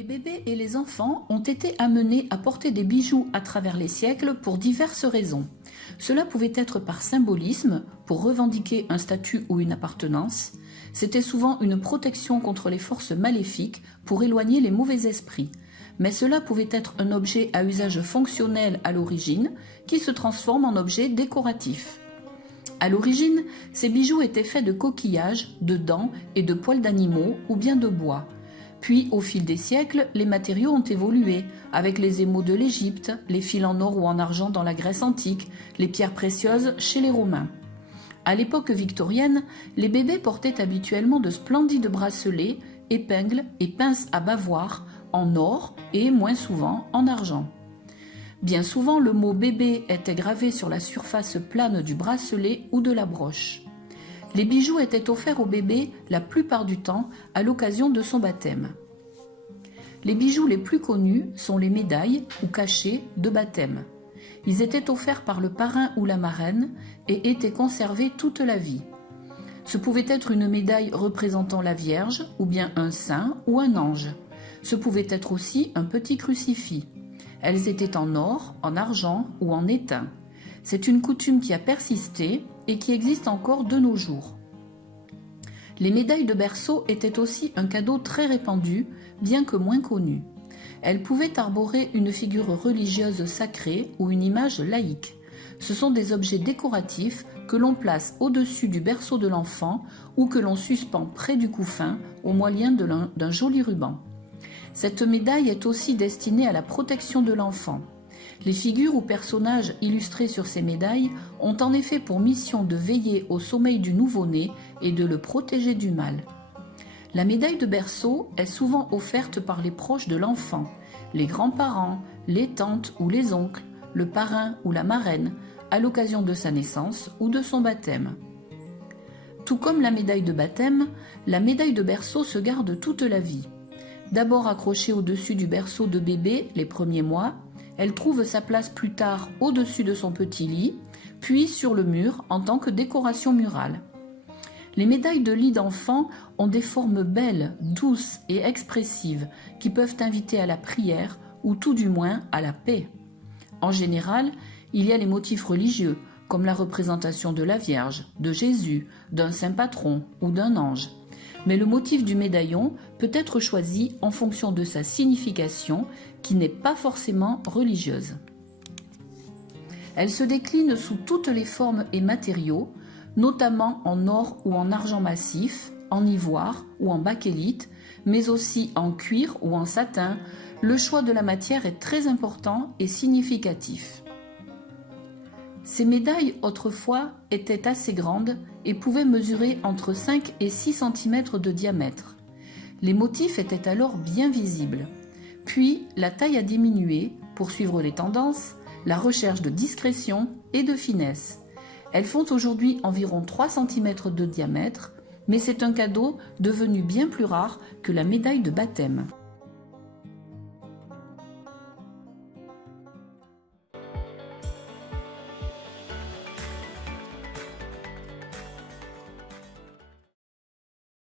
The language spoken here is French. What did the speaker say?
Les bébés et les enfants ont été amenés à porter des bijoux à travers les siècles pour diverses raisons. Cela pouvait être par symbolisme, pour revendiquer un statut ou une appartenance. C'était souvent une protection contre les forces maléfiques pour éloigner les mauvais esprits. Mais cela pouvait être un objet à usage fonctionnel à l'origine, qui se transforme en objet décoratif. À l'origine, ces bijoux étaient faits de coquillages, de dents et de poils d'animaux ou bien de bois. Puis, au fil des siècles, les matériaux ont évolué, avec les émaux de l'Égypte, les fils en or ou en argent dans la Grèce antique, les pierres précieuses chez les Romains. À l'époque victorienne, les bébés portaient habituellement de splendides bracelets, épingles et pinces à bavoir en or et, moins souvent, en argent. Bien souvent, le mot bébé était gravé sur la surface plane du bracelet ou de la broche. Les bijoux étaient offerts au bébé la plupart du temps à l'occasion de son baptême. Les bijoux les plus connus sont les médailles ou cachets de baptême. Ils étaient offerts par le parrain ou la marraine et étaient conservés toute la vie. Ce pouvait être une médaille représentant la Vierge ou bien un saint ou un ange. Ce pouvait être aussi un petit crucifix. Elles étaient en or, en argent ou en étain. C'est une coutume qui a persisté et qui existe encore de nos jours. Les médailles de berceau étaient aussi un cadeau très répandu, bien que moins connu. Elles pouvaient arborer une figure religieuse sacrée ou une image laïque. Ce sont des objets décoratifs que l'on place au-dessus du berceau de l'enfant ou que l'on suspend près du couffin au moyen d'un joli ruban. Cette médaille est aussi destinée à la protection de l'enfant. Les figures ou personnages illustrés sur ces médailles ont en effet pour mission de veiller au sommeil du nouveau-né et de le protéger du mal. La médaille de berceau est souvent offerte par les proches de l'enfant, les grands-parents, les tantes ou les oncles, le parrain ou la marraine, à l'occasion de sa naissance ou de son baptême. Tout comme la médaille de baptême, la médaille de berceau se garde toute la vie. D'abord accrochée au-dessus du berceau de bébé les premiers mois, elle trouve sa place plus tard au-dessus de son petit lit, puis sur le mur en tant que décoration murale. Les médailles de lit d'enfant ont des formes belles, douces et expressives qui peuvent inviter à la prière ou tout du moins à la paix. En général, il y a les motifs religieux, comme la représentation de la Vierge, de Jésus, d'un saint patron ou d'un ange. Mais le motif du médaillon peut être choisi en fonction de sa signification qui n'est pas forcément religieuse. Elle se décline sous toutes les formes et matériaux, notamment en or ou en argent massif, en ivoire ou en bakélite, mais aussi en cuir ou en satin. Le choix de la matière est très important et significatif. Ces médailles, autrefois, étaient assez grandes et pouvaient mesurer entre 5 et 6 cm de diamètre. Les motifs étaient alors bien visibles. Puis, la taille a diminué pour suivre les tendances, la recherche de discrétion et de finesse. Elles font aujourd'hui environ 3 cm de diamètre, mais c'est un cadeau devenu bien plus rare que la médaille de baptême.